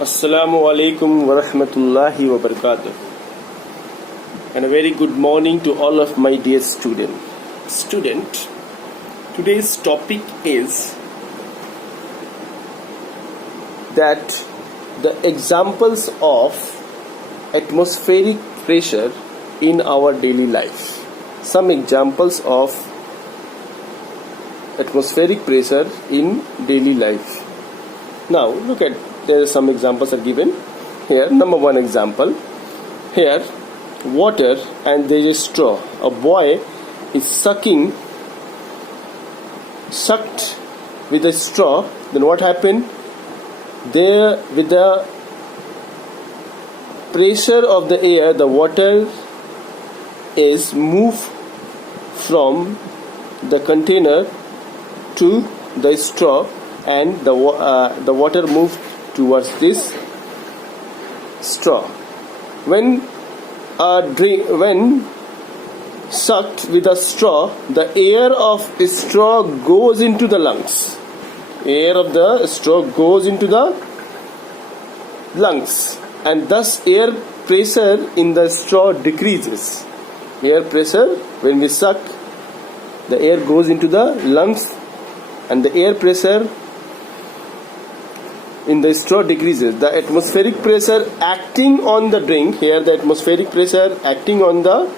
Assalamu alaikum wa rahmatullahi wa barakatuh. And a very good morning to all of my dear student. Today's topic is that the examples of atmospheric pressure in our daily life. Some examples of atmospheric pressure in daily life. Now look at, there are some examples are given here. Number one example here, water and there is a straw. A boy is sucked with a straw. Then what happened? There, with the pressure of the air, the water is moved from the container to the straw, and the water moved towards this straw. When sucked with a straw, the air of the straw goes into the lungs. Air of the straw goes into the lungs, and thus air pressure in the straw decreases. Air pressure, when we suck, the air goes into the lungs, and the air pressure in the straw decreases. The atmospheric pressure acting on the drink, here the atmospheric pressure acting on the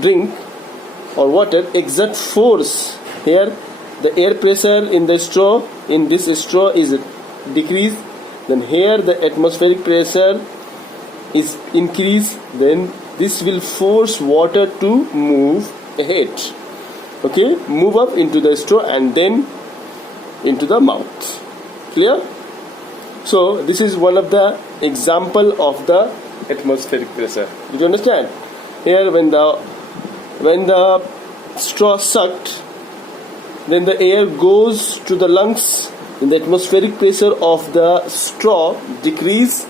drink or water exert force. Here the air pressure in the straw, in this straw, is decreased. Then here the atmospheric pressure is increased. Then this will force water to move ahead. Okay, move up into the straw and then into the mouth. Clear? So this is one of the example of the atmospheric pressure. Did you understand? Here when the straw sucked, then the air goes to the lungs, and the atmospheric pressure of the straw decrease,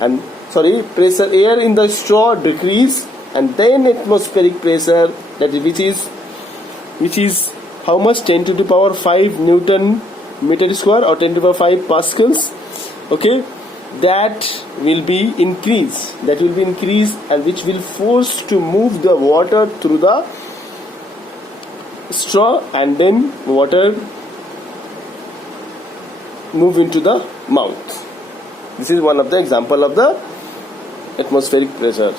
and pressure air in the straw decrease, and then atmospheric pressure, that which is how much? 10 to the power 5 Newton meter square, or 10 to the power 5 pascals. Okay, that will be increased, and which will force to move the water through the straw, and then water move into the mouth. This is one of the example of the atmospheric pressure.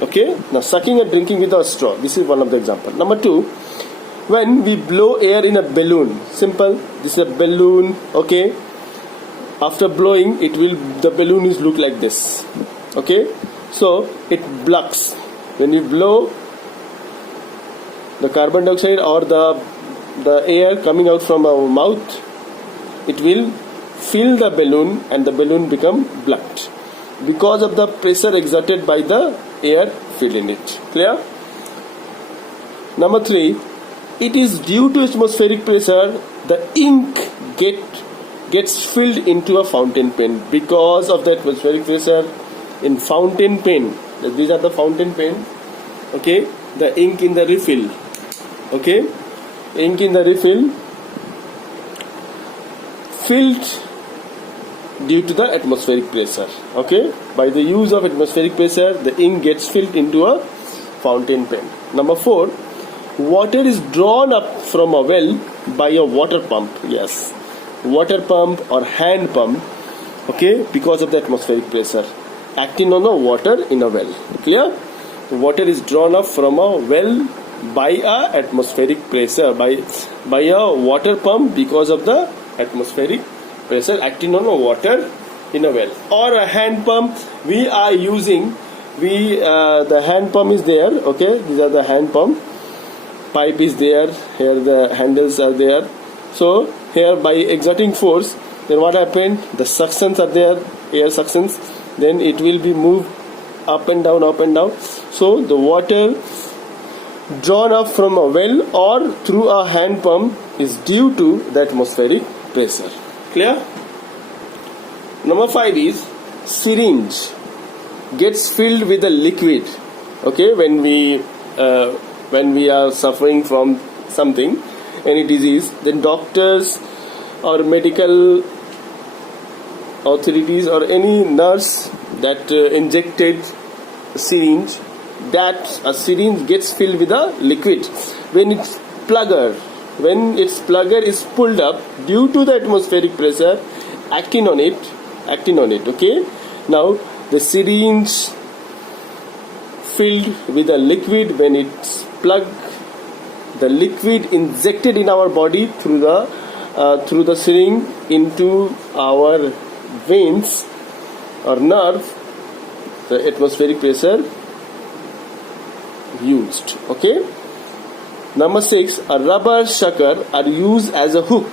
Okay, now sucking and drinking with a straw, this is one of the example. Number two, when we blow air in a balloon. Simple, this is a balloon. Okay, after blowing, the balloon is look like this. Okay, so it blocks. When you blow, the carbon dioxide or the air coming out from our mouth, it will fill the balloon, and the balloon become blocked because of the pressure exerted by the air filling it. Clear? Number three, it is due to atmospheric pressure the ink gets filled into a fountain pen. Because of the atmospheric pressure in fountain pen, these are the fountain pen. Okay, the ink in the refill. Okay, ink in the refill filled due to the atmospheric pressure. Okay, by the use of atmospheric pressure, the ink gets filled into a fountain pen. Number four, water is drawn up from a well by a water pump. Yes, water pump or hand pump. Okay, because of the atmospheric pressure acting on the water in a well. Clear? Water is drawn up from a well by a atmospheric pressure, by a water pump, because of the atmospheric pressure acting on a water in a well. Or a hand pump we are using. The hand pump is there. Okay, these are the hand pump. Pipe is there. Here the handles are there. So here by exerting force, then what happened? The suctions are there, air suctions. Then it will be moved up and down. So the water drawn up from a well or through a hand pump is due to the atmospheric pressure. Clear? Number 5 is syringe gets filled with a liquid. Okay, when we are suffering from something, any disease, then doctors or medical authorities or any nurse that injected syringe, that a syringe gets filled with a liquid. When its plugger is pulled up due to the atmospheric pressure acting on it, okay. Now the syringe filled with a liquid, when it's plugged, the liquid injected in our body through the syringe into our veins or nerve, the atmospheric pressure used. Okay. Number 6, a rubber sucker are used as a hook.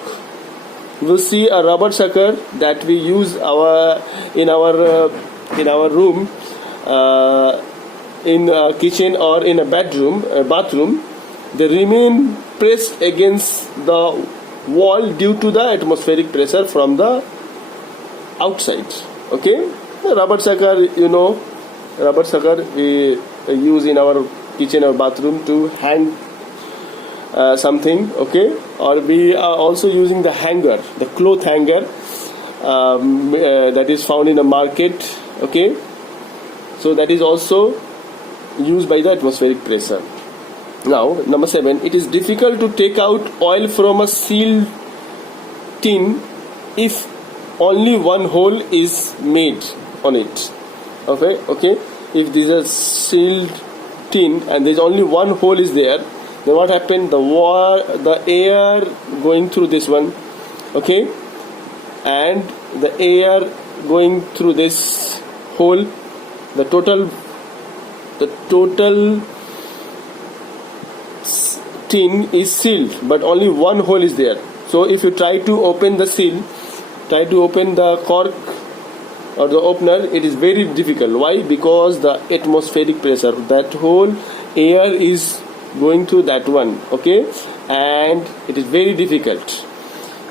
You will see a rubber sucker that we use in our room, in a kitchen or in a bathroom. They remain pressed against the wall due to the atmospheric pressure from the outside. Okay, the rubber sucker, we use in our kitchen or bathroom to hang something. Okay, or we are also using the hanger, the cloth hanger that is found in the market. Okay, so that is also used by the atmospheric pressure. Now, number 7, it is difficult to take out oil from a sealed tin if only one hole is made on it. Okay. If this is a sealed tin and there is only one hole is there, then what happened? The air going through this one, okay, and the air going through this hole, the total tin is sealed, but only one hole is there. So if you try to open the seal, try to open the cork or the opener, it is very difficult. Why? Because the atmospheric pressure, that whole air is going through that one, okay, and it is very difficult.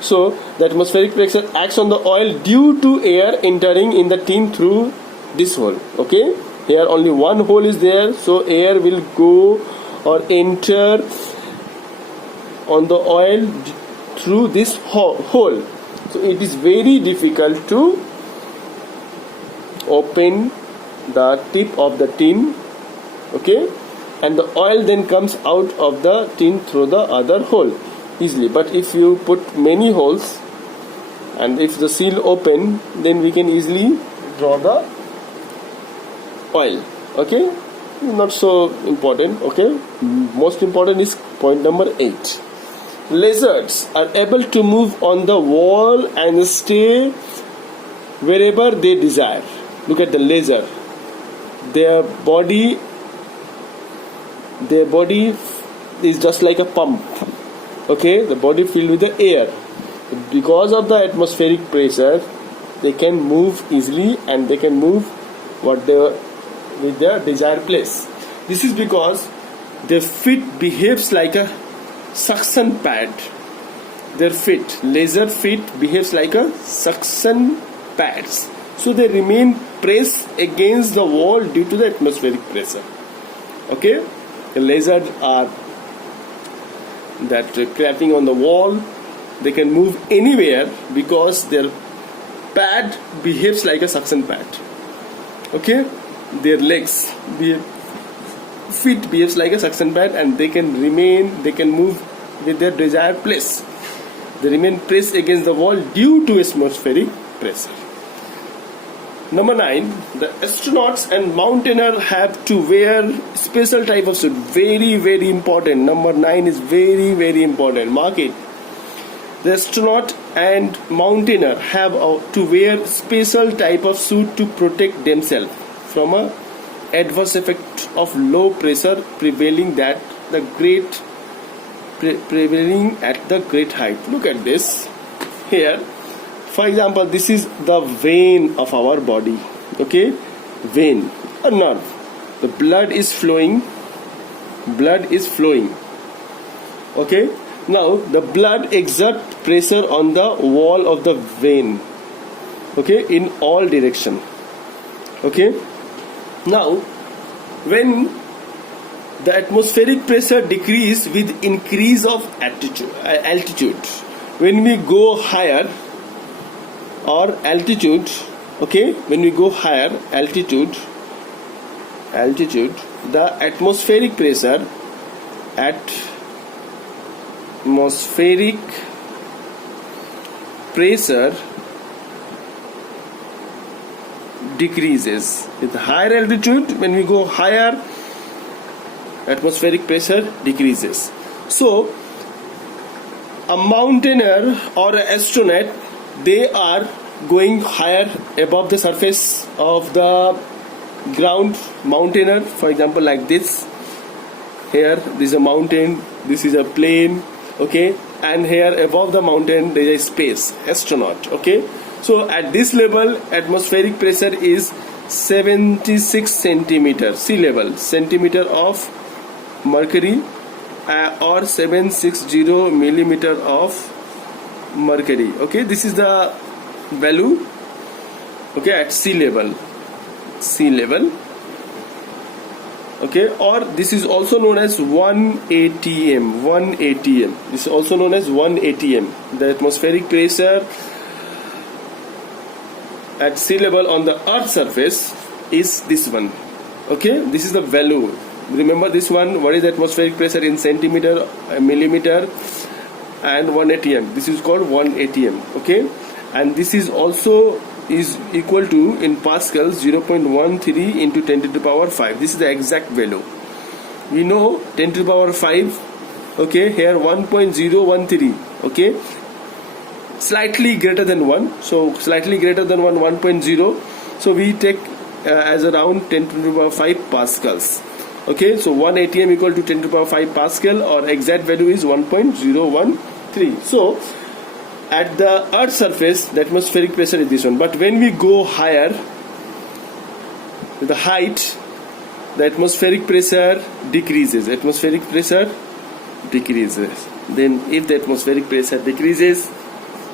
So the atmospheric pressure acts on the oil due to air entering in the tin through this hole. Okay, here only one hole is there, so air will go or enter on the oil through this hole. So it is very difficult to open the tip of the tin, okay, and the oil then comes out of the tin through the other hole easily. But if you put many holes and if the seal open, then we can easily draw the oil. Okay, not so important. Okay, most important is point number 8. Lizards are able to move on the wall and stay wherever they desire. Look at the lizard. Their body is just like a pump. Okay, the body filled with the air. Because of the atmospheric pressure, they can move easily and they can move with their desired place. This is because their feet behaves like a suction pad. Their feet, lizard feet, behaves like a suction pads. So they remain pressed against the wall due to the atmospheric pressure. Okay, the lizards are that crapping on the wall. They can move anywhere because their pad behaves like a suction pad. Okay, their feet behaves like a suction pad, and they can move with their desired place. They remain pressed against the wall due to atmospheric pressure. Number 9, the astronauts and mountaineers have to wear special type of suit. Very, very important. Number 9 is very, very important. Mark it. The astronaut and mountaineer have to wear special type of suit to protect themselves from a adverse effect of low pressure prevailing at the great height. Look at this here. For example, this is the vein of our body. Okay, vein, a nerve. The blood is flowing. Okay, now the blood exerts pressure on the wall of the vein. Okay, in all direction. Okay, now when the atmospheric pressure decreases with increase of altitude, when we go higher, or altitude, okay, when we go higher altitude, the atmospheric pressure decreases. With higher altitude, when we go higher, atmospheric pressure decreases. So a mountaineer or an astronaut, they are going higher above the surface of the ground. Mountaineer, for example, like this. Here, this is a mountain, this is a plain, okay, and here above the mountain there is a space. Astronaut, okay. So at this level, atmospheric pressure is 76 centimeter, sea level, centimeter of mercury, or 760 millimeter of mercury. Okay, this is the value, okay, at sea level, okay, or this is also known as 1 atm. This is also known as 1 atm. The atmospheric pressure at sea level on the earth surface is this one. Okay, this is the value. Remember this one, what is the atmospheric pressure in centimeter, millimeter, and 1 atm. This is called 1 atm. Okay, and this is also is equal to, in pascals, 0.13 into 10 to the power 5. This is the exact value. We know 10 to the power 5. Okay, here 1.013. okay, slightly greater than 1, so slightly greater than 1.0, so we take as around 10 to the power 5 pascals. Okay, so 1 atm equal to 10 to the power 5 pascal, or exact value is 1.013. So at the earth surface, the atmospheric pressure is this one. But when we go higher, the height, the atmospheric pressure decreases. Then if the atmospheric pressure decreases,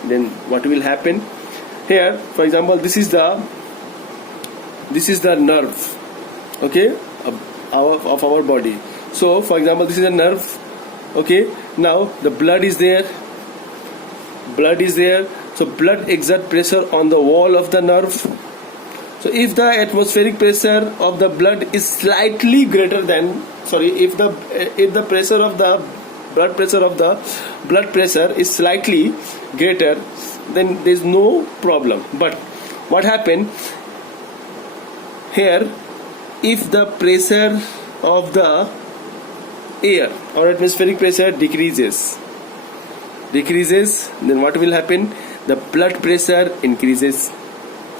then what will happen? Here, for example, this is the nerve, okay, of our body. So for example, this is a nerve, okay. Now the blood is there, so blood exert pressure on the wall of the nerve. So if the atmospheric pressure of the blood is slightly greater than, if the pressure of the blood pressure is slightly greater, then there is no problem. But what happened here, if the pressure of the air or atmospheric pressure decreases, then what will happen? The blood pressure increases.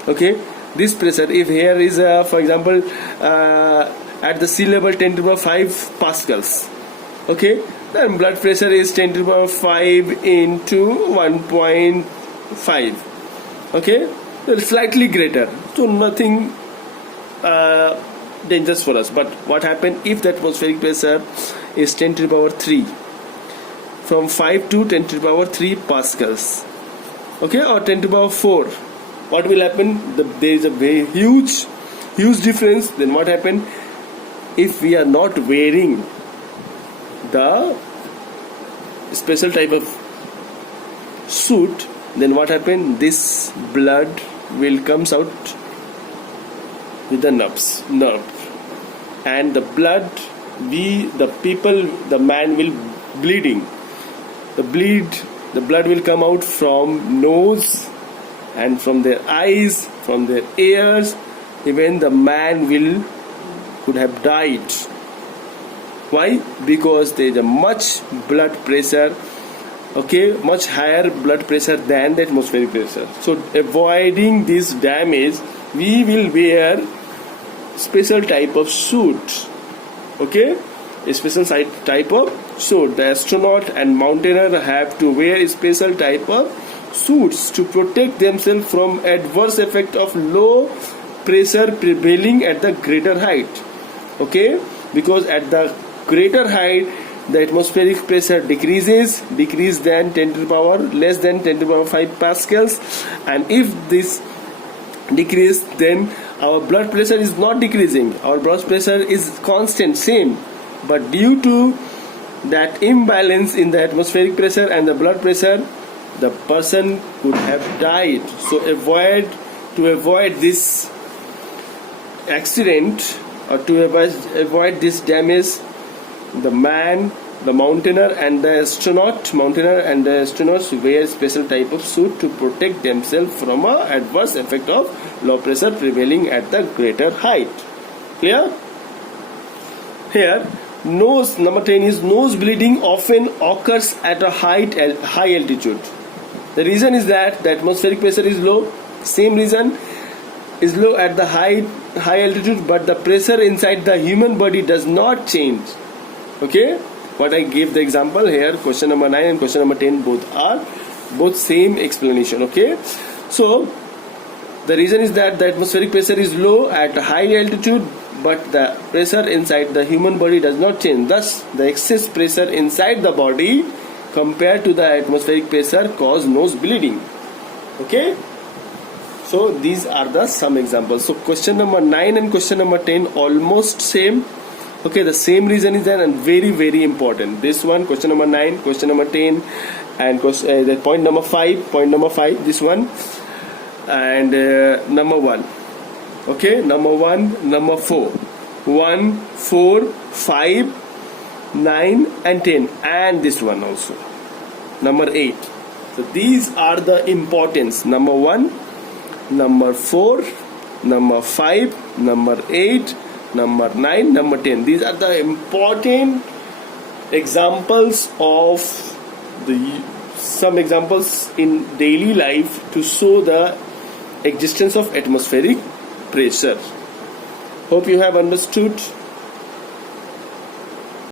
Okay, this pressure, if here is for example at the sea level 10 to the power 5 pascals, okay, then blood pressure is 10 to the power 5 into 1.5. okay, so slightly greater, so nothing dangerous for us. But what happened if the atmospheric pressure is 10 to the power 3, from 5 to 10 to the power 3 pascals, okay, or 10 to the power 4? What will happen? There is a very huge difference. Then what happened if we are not wearing the special type of suit? Then what happened? This blood will comes out with the nerve, and the blood, the man will bleeding. The blood will come out from nose and from their eyes, from their ears. Even the man could have died. Why? Because there is a much blood pressure, okay, much higher blood pressure than the atmospheric pressure. So avoiding this damage, we will wear special type of suit, okay, a special type of suit. The astronaut and mountaineer have to wear a special type of suits to protect themselves from adverse effect of low pressure prevailing at the greater height. Okay, because at the greater height the atmospheric pressure decrease than 10 to the power less than 10 to the power 5 pascals, and if this decrease, then our blood pressure is not decreasing, our blood pressure is constant, same. But due to that imbalance in the atmospheric pressure and the blood pressure, the person could have died. So to avoid this accident, or to avoid this damage, the mountaineer and the astronauts wear special type of suit to protect themselves from a adverse effect of low pressure prevailing at the greater height. Clear? Here, number 10 is nose bleeding often occurs at a high altitude. The reason is that the atmospheric pressure is low. Same reason is low at the high altitude, but the pressure inside the human body does not change. Okay, what I gave the example here, question number 9 and question number 10 both same explanation. Okay, so the reason is that the atmospheric pressure is low at a high altitude, but the pressure inside the human body does not change. Thus, the excess pressure inside the body compared to the atmospheric pressure cause nose bleeding. Okay, so these are the some examples. So question number 9 and question number 10 almost same. Okay, the same reason is there and very, very important. This one, question number 9, question number 10, and the point number 5, this one, and number 1. Okay, number 1, number 4. 1, 4, 5, 9 and 10, and this one also. Number 8. So these are the importance. Number 1, number 4, number 5, number 8, number 9, number 10. These are the important examples of some examples in daily life to show the existence of atmospheric pressure. Hope you have understood.